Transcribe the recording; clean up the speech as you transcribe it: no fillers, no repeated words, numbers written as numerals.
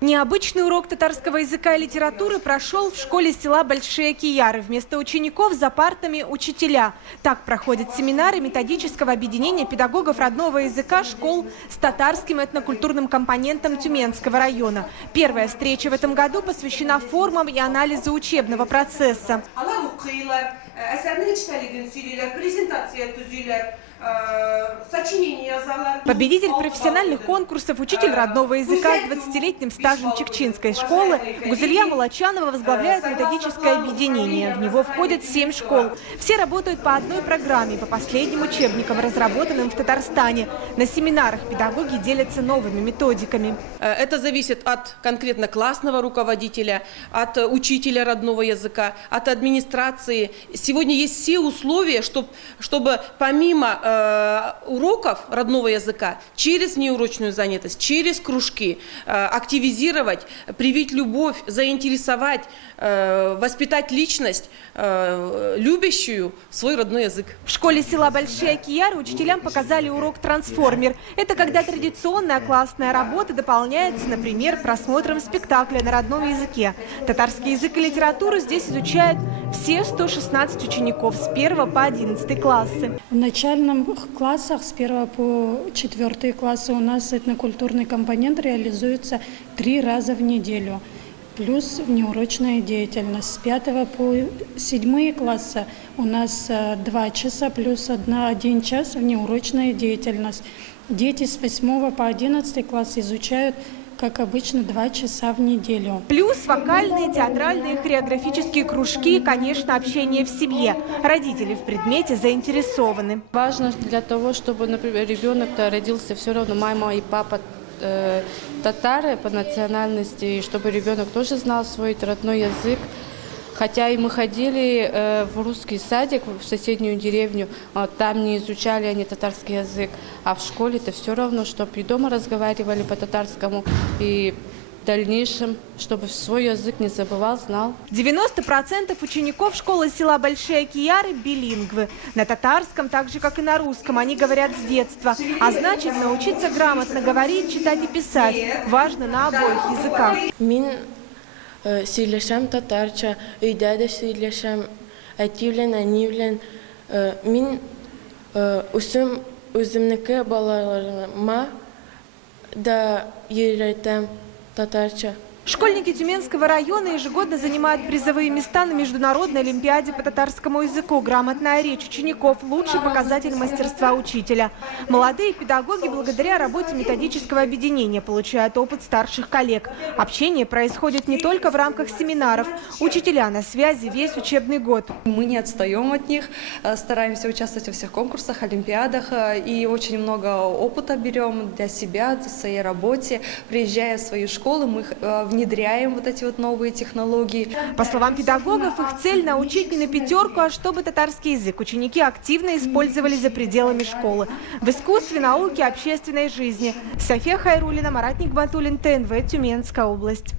Необычный урок татарского языка и литературы прошел в школе села Большие Кияры. Вместо учеников за партами учителя. Так проходят семинары методического объединения педагогов родного языка школ с татарским этнокультурным компонентом Тюменского района. Первая встреча в этом году посвящена формам и анализу учебного процесса. Победитель профессиональных конкурсов, учитель родного языка с 20-летним стажем Чекчинской школы Гузелья Молочанова возглавляет методическое объединение. В него входят 7 школ. Все работают по одной программе, по последним учебникам, разработанным в Татарстане. На семинарах педагоги делятся новыми методиками. Это зависит от конкретно классного руководителя, от учителя родного языка, от администрации. Сегодня есть все условия, чтобы помимо уроков родного языка через неурочную занятость, через кружки активизировать, привить любовь, заинтересовать, воспитать личность, любящую свой родной язык. В школе села Большие Кияры учителям показали урок «Трансформер». Это когда традиционная классная работа дополняется, например, просмотром спектакля на родном языке. Татарский язык и литературу здесь изучают все 116 учеников с 1 по 11 классы. В начальных классах с 1 по 4 классы у нас этнокультурный компонент реализуется 3 раза в неделю. Плюс внеурочная деятельность. С 5 по 7 классы у нас 2 часа плюс 1 час внеурочная деятельность. Дети с 8 по 11 класс изучают, как обычно, 2 часа в неделю. Плюс вокальные, театральные, хореографические кружки и, конечно, общение в семье. Родители в предмете заинтересованы. Важно для того, чтобы, например, ребенок-то родился все равно, мама и папа татары по национальности, и чтобы ребенок тоже знал свой родной язык. Хотя и мы ходили в русский садик, в соседнюю деревню, там не изучали они татарский язык, а в школе-то все равно, чтобы и дома разговаривали по-татарскому, и в дальнейшем, чтобы свой язык не забывал, знал. 90% учеников школы села Большие Кияры билингвы. На татарском, так же как и на русском, они говорят с детства. А значит, научиться грамотно говорить, читать и писать важно на обоих языках. Сөйләшәм татарча, өйдә дә сөйләшәм, әти белән, әни белән. Мин үземнеке балаларыма да өйрәтәм татарча. Школьники Тюменского района ежегодно занимают призовые места на международной олимпиаде по татарскому языку. Грамотная речь учеников – лучший показатель мастерства учителя. Молодые педагоги благодаря работе методического объединения получают опыт старших коллег. Общение происходит не только в рамках семинаров. Учителя на связи весь учебный год. Мы не отстаем от них, стараемся участвовать во всех конкурсах, олимпиадах и очень много опыта берем для себя, в своей работе. Приезжая в свою школу, мы внедряем вот эти вот новые технологии. По словам педагогов, их цель – научить не на 5, а чтобы татарский язык ученики активно использовали за пределами школы. В искусстве, науке, общественной жизни. София Хайруллина, Марат Нигматуллин, ТНВ, Тюменская область.